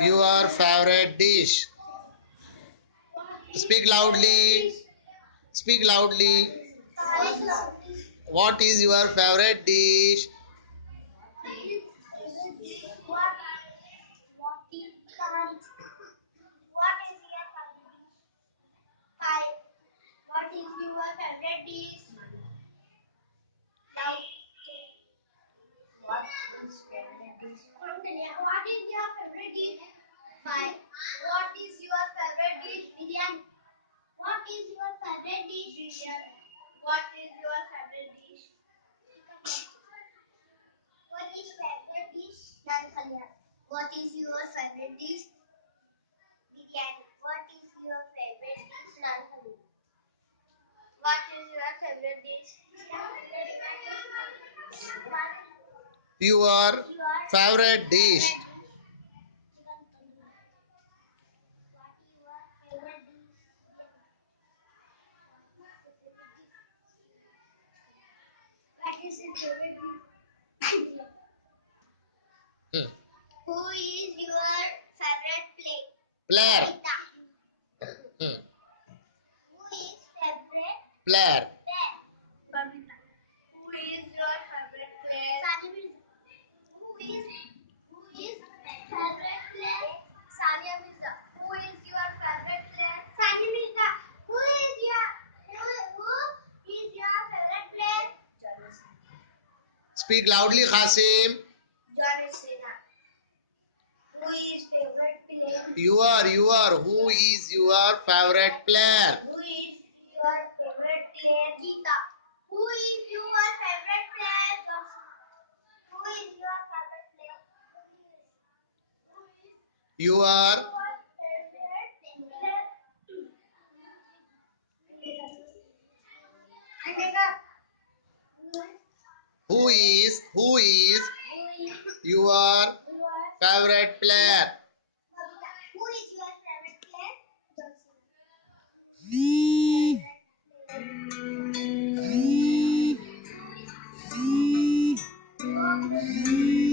Your favorite dish. Speak loudly. Speak loudly. What is your favorite dish? What is your favorite dish? Now, what is favorite dish? What is your favorite dish? Five. What is your favorite dish? Biryani. What is your favorite dish? Biryani. What is your favorite dish? What is favorite dish? Dal khalia. What is your favorite dish? Biryani. What is your favorite dish? Dal khalia. What is your favorite dish? Your favorite dish. What is your favorite dish? Hmm. Who is your favorite player? Player. Babita. Hmm. Who is favorite Player. player? Babita. Who is your favorite player? Sania Mirza. Who is favorite player? Sania Mirza. Who is your favorite player? Sania Mirza. Who is your favorite player? Speak loudly, Qasim. John Cena. Who is favorite player? Who is your favorite player? Who is your favorite player? Geeta. Who is your favorite player? Who is your favorite player? Your Your favorite player? who is